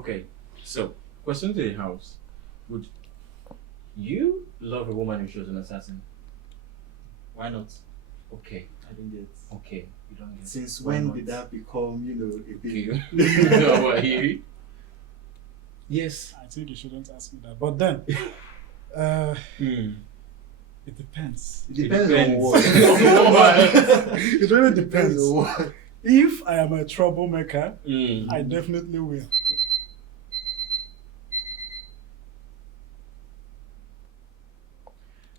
Okay, so question to the house: would you love a woman who shows an assassin? Why not? Okay, I don't get. okay, you don't get. Since Why when not? did that become, a thing? Okay. How about you? Yes. I think you shouldn't ask me that. But then, uh, Hmm. it depends. It depends on depends. what. It really Depends depends. on what. If I am a troublemaker, Hmm. I definitely will.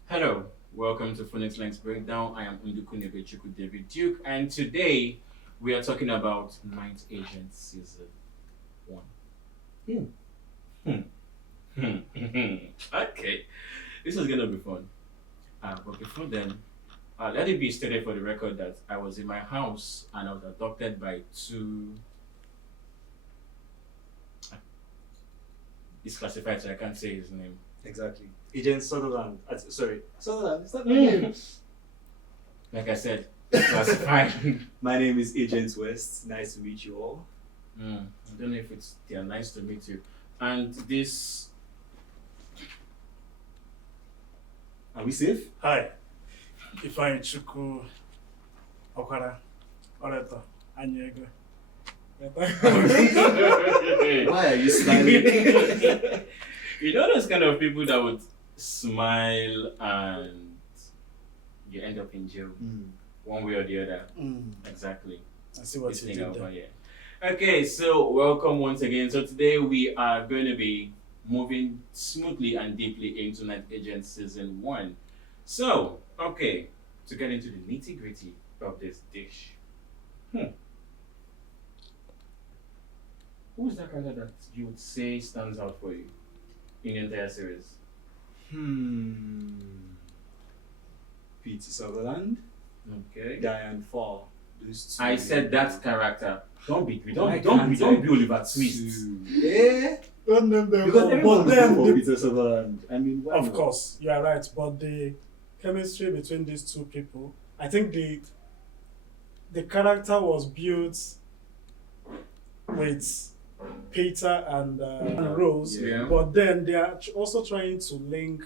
Hello, welcome to Phoenix Lens Breakdown. I am Undukunebe Chuku David Duke, and today we are talking about Night Agent Season 1. Okay, this is gonna be fun. But before then, let it be stated for the record that I was in my house and I was abducted by two. It's classified, so I can't say his name. Exactly. Agent Sutherland. Sorry, Sutherland. Is that my Mm. name? Like I said, classified. My name is Agent West. Nice to meet you all. I don't know if they are nice to meet you. And this. Are we safe? Hi, Ifeanyi Chukwu Okara Oreto Anyego. Why are you smiling? You know those kind of people that would smile and you end up in jail one way or the other. Exactly. I see what This you thing did over there. here. Okay, so welcome once again. So today we are going to be moving smoothly and deeply into Night Agent Season 1. So, okay, to get into the nitty gritty of this dish. Who's that character that you would say stands out for you in the entire series? Peter Sutherland, Okay. Diane Fall. Those two. I said that character. Don't be Why don't be can't I Oliver Twist. two? Yeah. Don't name them Because all, everyone but will then go for the, Peter Sutherland. I mean, why of not? course you are right. But the chemistry between these two people, I think the character was built with Peter and Rose, Yeah. but then they are also trying to link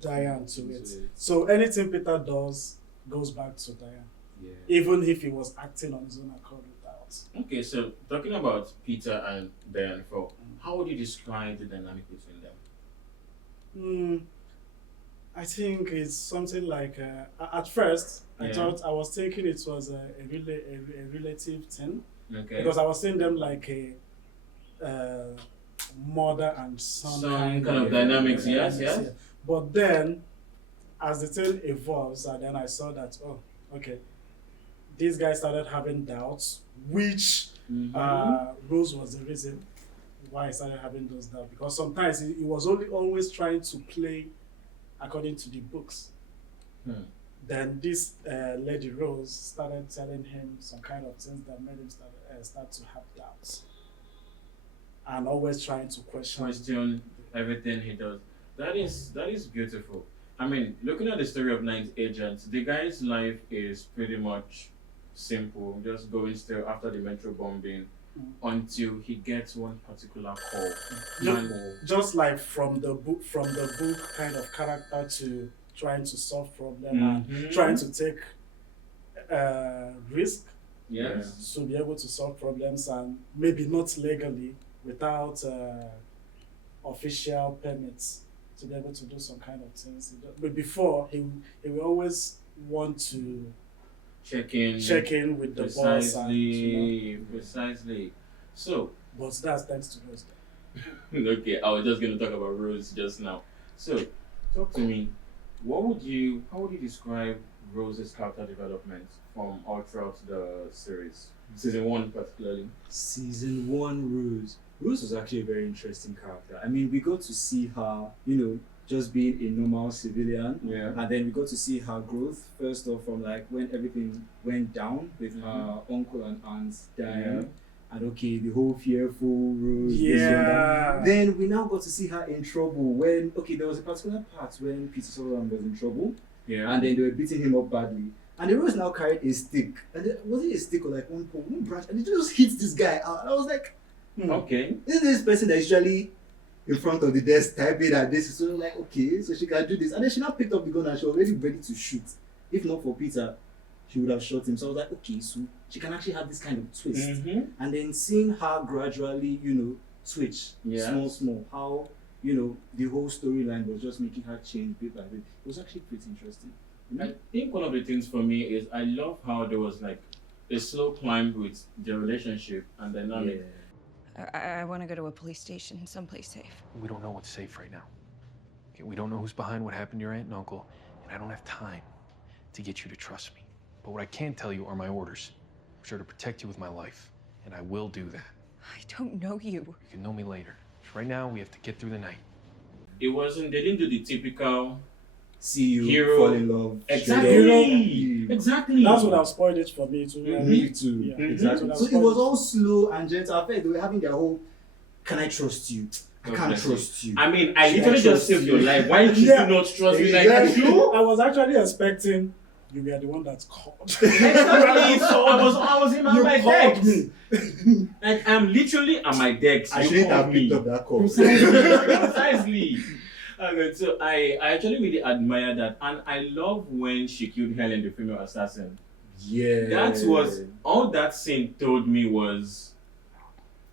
Diane to it. So anything Peter does goes back to Diane, Yeah. even if he was acting on his own accord without. Okay, so talking about Peter and Diane Fogg, how would you describe the dynamic between them? I think it's something like at first I Yeah. thought I was thinking it was a relative thing Okay. because I was seeing them like a mother and son Some kind of dynamics, yes, yes. yeah. But then as the thing evolves, and then I saw that okay, these guys started having doubts, which Rose was the reason why I started having those doubts, because sometimes he was always trying to play according to the books. Then this lady Rose started telling him some kind of things that made him start to have doubts, and always trying to Question everything he does. That is beautiful. I mean, looking at the story of Night Agent, the guy's life is pretty much simple, just going still after the metro bombing until he gets one particular call. Just like from the book kind of character to trying to solve problem and trying to take risk Yes. to be able to solve problems, and maybe not legally without official permits to be able to do some kind of things. But before he will always want to check in with the boss and precisely. So but that's thanks to Rose. okay, I was just gonna talk about Rose just now. So talk to me. How would you describe Rose's character development from all throughout the series? Season 1 particularly. Season 1 Rose. Rose was actually a very interesting character. I mean, we got to see her, just being a normal civilian. Yeah. And then we got to see her growth, first off, from like when everything went down with her uncle and aunts dying. And okay, the whole fearful Rose. this and that. Then we now got to see her in trouble when, there was a particular part when Peter Sutherland was in trouble. Yeah. And then they were beating him up badly. And the Rose now carried a stick. And was it a stick or like one branch? And it just hit this guy out. And I was like, Okay. This person that is usually in front of the desk typing and this is so like okay, so she can do this. And then she now picked up the gun and she was already ready to shoot. If not for Peter, she would have shot him. So I was like, okay, so she can actually have this kind of twist. And then seeing her gradually, switch, small, how, the whole storyline was just making her change bit by bit. It was actually pretty interesting. I think one of the things for me is I love how there was like a slow climb with the relationship and dynamic. I want to go to a police station, someplace safe. We don't know what's safe right now. Okay, we don't know who's behind what happened to your aunt and uncle, and I don't have time to get you to trust me. But what I can tell you are my orders, which are to protect you with my life, and I will do that. I don't know you. You can know me later. Right now, we have to get through the night. They didn't do the typical see you hero fall in love. Exactly. That's what I've spoiled it for me too. Me too. Yeah. Exactly. So it was all slow and gentle. I felt they were having their whole, can I trust you? I can't trust you. I mean, I literally just saved your life. Why did you not trust me like that? I was actually expecting you were the one that's called. Exactly. So I was in my called decks. me. Like I'm literally at my decks. I You shouldn't called have me. picked up that call. Precisely. Okay, so I actually really admire that, and I love when she killed Helen, the female assassin. Yeah. That was all that scene told me was,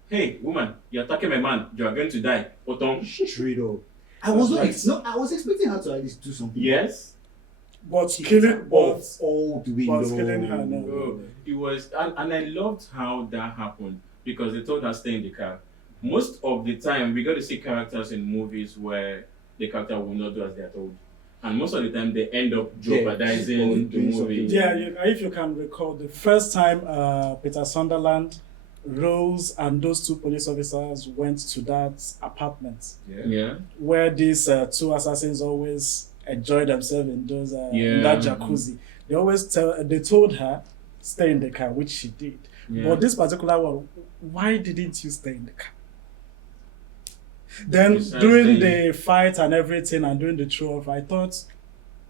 hey woman, you're attacking my man, you are going to die. Otom. Straight up. I was expecting her to at least do something. Yes. But killing off all the way. but killing her no. Oh, it was, and I loved how that happened because they told her stay in the car. Most of the time, we got to see characters in movies where the character will not do as they are told, and most of the time they end up jeopardizing the movie. Yeah, if you can recall, the first time Peter Sunderland, Rose, and those two police officers went to that apartment. Yeah. Where these two assassins always enjoy themselves in those in that jacuzzi. They told her stay in the car, which she did. Yeah. But this particular one, why didn't you stay in the car? Then during the fight and everything and during the throw off, I thought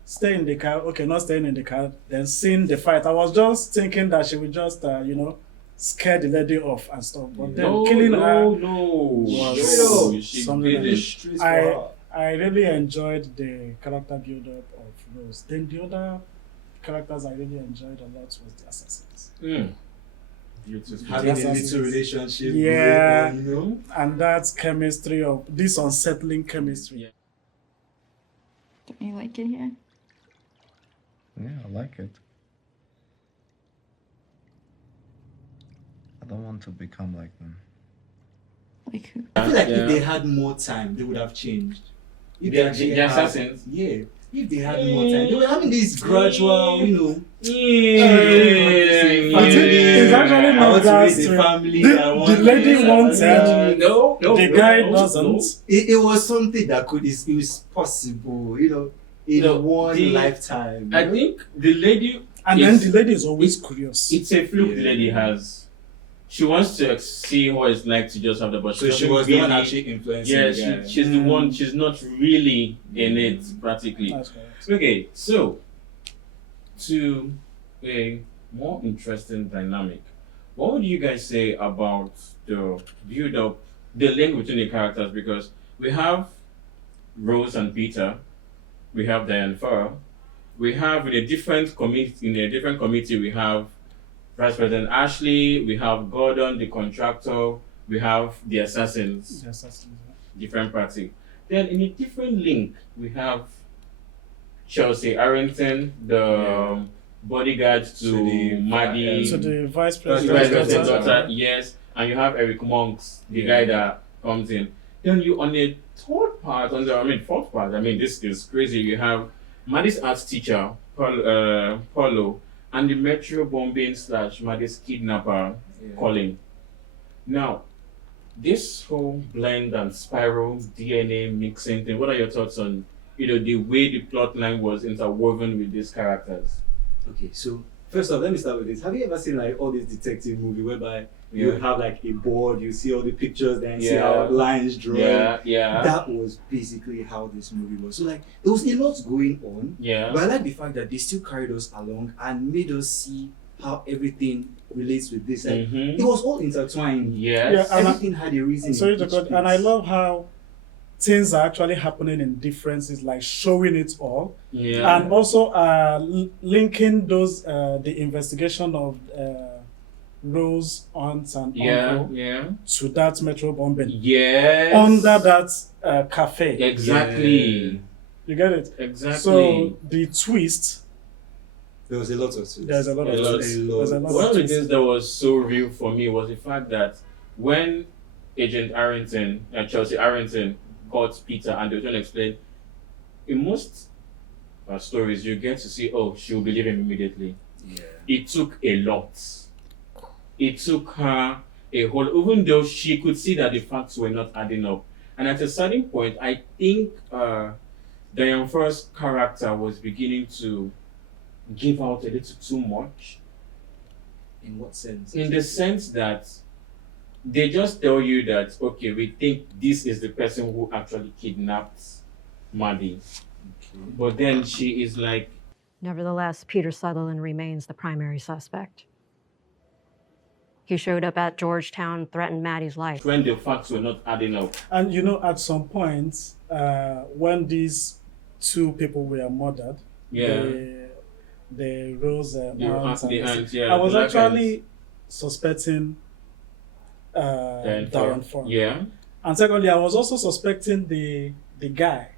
stay in the car. Okay, not staying in the car. Then seeing the fight, I was just thinking that she would just scare the lady off and stuff. But then killing her was she something did like it. I really enjoyed the character build up of Rose. Then the other characters I really enjoyed a lot was the assassins. Having a little relationship. Yeah. Going on, And that chemistry of this unsettling chemistry. Yeah. Don't you like it here? Yeah, I like it. I don't want to become like them. Like who? I feel like if they had more time, they would have changed. If they actually The had- assassins. Yeah. If they had more time, they were having this gradual, I think family. it's actually I not want to that raise a straight. family. The lady wanted, no, the guy doesn't. It was something that it was possible, in one lifetime. I think the lady, And Yes. then the lady is always curious. it's a fluke the lady has. She wants to see what it's like to just have the but So she was the one actually influencing Yeah, the guy. she's the one. She's not really in it practically. That's correct. Okay, so to a more interesting dynamic, what would you guys say about the build up, the link between the characters? Because we have Rose and Peter, we have Diane Farr, we have in a different committee we have Vice President Ashley, we have Gordon the contractor, we have the assassins, The assassins. different party. Then in a different link, we have Chelsea Arrington, the bodyguard to the- Maddie, So the vice the president. Vice President's daughter. daughter, yes, and you have Eric Monks, the Yeah. guy that comes in. Then you on the fourth part, this is crazy. You have Maddie's art teacher, Paulo, and the metro bombing / Maddie's kidnapper, Colin. Now, this whole blend and spiral DNA mixing thing, what are your thoughts on the way the plot line was interwoven with these characters? Okay, so first off, let me start with this. Have you ever seen like all these detective movie whereby you have like a board, you see all the pictures, then see how lines drawn? Yeah. That was basically how this movie was. So like there was a lot going on. Yeah. But I like the fact that they still carried us along and made us see how everything relates with this. Like, Mhm. it was all intertwined. Yes. Yeah, and Everything had a reason. sorry in to each cut, and I place. love how things are actually happening in differences, like showing it all, Yeah. and also linking those the investigation of Rose aunt and Yeah. uncle Yeah. to that metro bombing Yes. under that cafe. Exactly. You get it? Exactly. So the twist, There was a lot of twists. there's a lot A of lot. twists. A lot. There's a lot One of of the twists. things that was so real for me was the fact that when Agent Arrington and Chelsea Arrington caught Peter and they were trying to explain, in most stories, you get to see, oh, she'll believe him immediately. Yeah. It took a lot. It took her a whole, even though she could see that the facts were not adding up. And at a certain point, I think Diane Frost's character was beginning to give out a little too much. In what sense? In the sense that they just tell you that, okay, we think this is the person who actually kidnapped Maddie. Okay. But then she is like, Nevertheless, Peter Sutherland remains the primary suspect. He showed up at Georgetown, threatened Maddie's life. when the facts were not adding up. And you know, at some point, when these two people were murdered, Yeah. the Rose The aunt the and aunt, yeah. I was the black actually suspecting ants. Diane Ford. Yeah. And secondly, I was also suspecting the guy,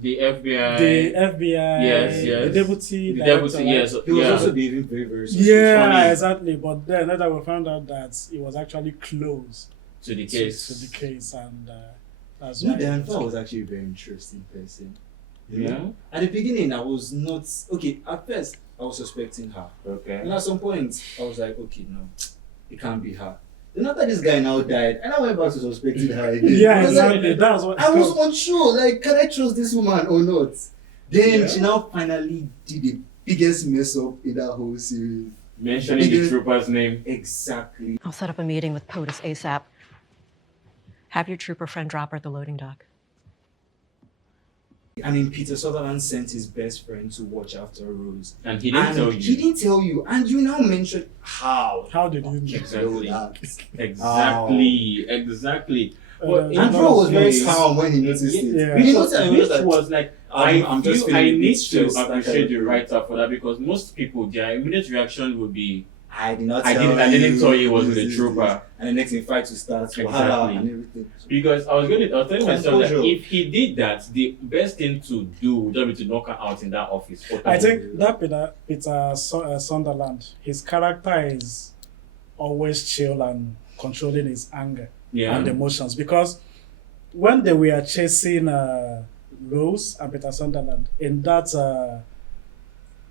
The FBI. the FBI, Yes, yes. the deputy The director, deputy, right? yes. He was yeah. also behaving very, very suspicious. Yeah, funny. exactly. But then later we found out that he was actually close to the to case. the case, and that's No, why. Diane Farr was actually a very interesting person. You know? Yeah. At the beginning, I was not okay. At first, I was suspecting her, Okay. and at some point, I was like, okay, no, it can't be her. Then after this guy now died, and I went back to suspecting her again. Yeah, I was like, exactly. That's what I was unsure, like, can I trust this woman or not? Then Yeah. she now finally did the biggest mess up in that whole series. Mentioning the Because- trooper's name. Exactly. I'll set up a meeting with POTUS ASAP. Have your trooper friend drop her at the loading dock. I mean, Peter Sutherland sent his best friend to watch after Rose. And he didn't And tell He you. didn't tell you, and you now mentioned how. How did you know? Exactly. That. Exactly. Uh, But you And know, Bro was very Yes. calm when he noticed Yeah. it. Yeah. He Which noticed, I which was like, was like, I'm just feel feeling I a bit need to stressed, that appreciate kind the of- writer for that because most people, their immediate reaction would be, I did not I tell didn't- I didn't tell you it was this, with a this, trooper. this. And the next thing, fight to start, Exactly. wahala and everything. because I was telling myself that Composure. if he did that, the best thing to do would just be to knock her out in that office. I think that Peter Sunderland, his character is always chill and controlling his anger yeah. and emotions, because when they were chasing Rose and Peter Sunderland in that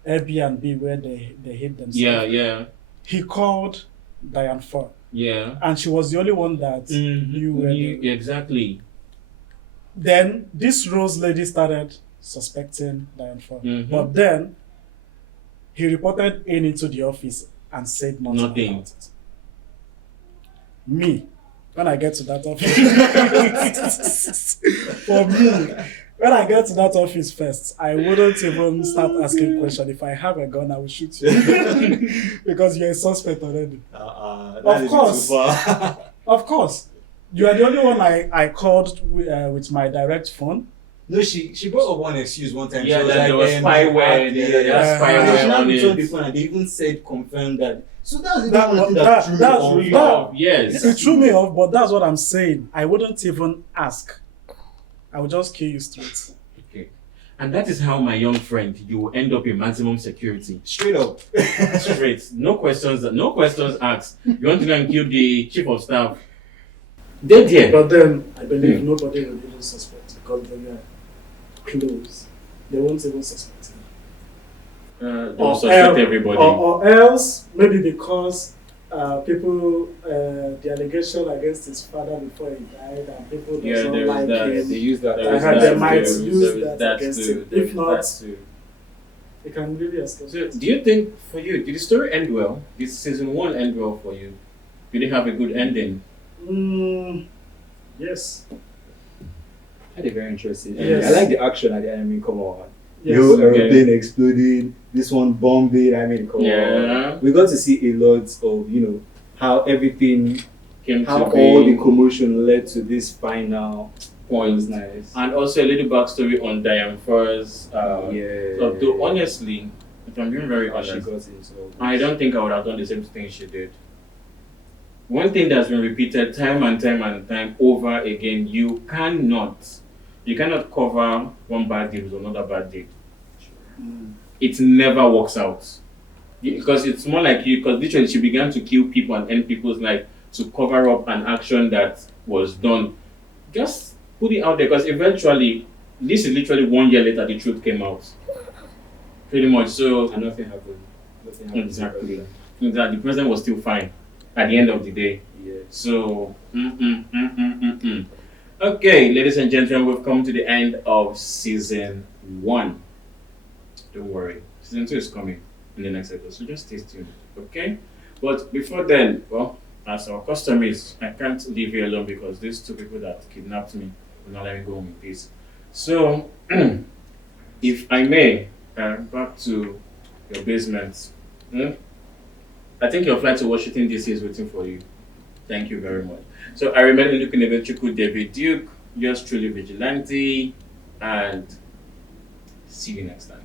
Airbnb where they hid themselves, Yeah. he called Diane Ford, Yeah. and she was the only one that knew where they were. Exactly. Then this Rose lady started suspecting Diane Ford, Mhm. but then he reported into the office and said nothing Nothing. about it. Me, when I get to that office, for me, when I get to that office first, I wouldn't even start asking questions. If I have a gun, I will shoot you because you're a suspect already. That course. is too far. Of course, you are the only one I called with my direct phone. No, she brought up one excuse one time. Yeah, she was that there was spyware. Yeah, There was Yeah. And then she now spyware on returned the it. phone and they even said confirmed that. So that was even That- one thing that- that threw me that's off. really- Oh, yes. It threw me off, but that's what I'm saying. I wouldn't even ask. I would just kill you straight. Okay. And that is how, my young friend, you will end up in maximum security. Straight up. Straight. No questions asked. You want to go and kill the chief of staff? Dead here. But then I believe nobody will even suspect because they are close. They won't even suspect him. Don't suspect everybody. Or else, maybe because people, the allegation against his father before he died, and people Yeah, doesn't there is like that. him. They use that. There is I heard that they might too. use There is that that against too. him. There If is not, that too. they can really escape. So, do you think, for you, did the story end well? Did season 1 end well for you? Did it have a good ending? Yes. Had a very interesting. Yes. I like the action at the enemy. Come on. the Yes. whole Okay. aeroplane exploding, this one bombing. I mean, come Yeah. on. We got to see a lot of, how everything, Came how to all the be commotion led to this final. It was point. nice. And also a little backstory on Diane first. Yeah. Though honestly, if I'm being very How she honest, got into all this. I don't think I would have done the same thing she did. One thing that's been repeated time and time and time over again, you cannot cover one bad deed with another bad deed. It never works out. Because it's more like because literally she began to kill people and end people's life to cover up an action that was done. Just put it out there because eventually, this is literally 1 year later, the truth came out. Pretty much. So, And nothing happened. Nothing happened. exactly. That the president was still fine at the end of the day. Yeah. So, okay, ladies and gentlemen, we've come to the end of season 1. Don't worry, season 2 is coming in the next episode, so just stay tuned, okay? But before then, well, as our custom is, I can't leave you alone because these 2 people that kidnapped me will not let me go in peace. So, if I may, back to your basement. I think your flight to Washington DC is waiting for you. Thank you very much. So I remember looking at Chuku David Duke, yours truly Vigilante, and see you next time.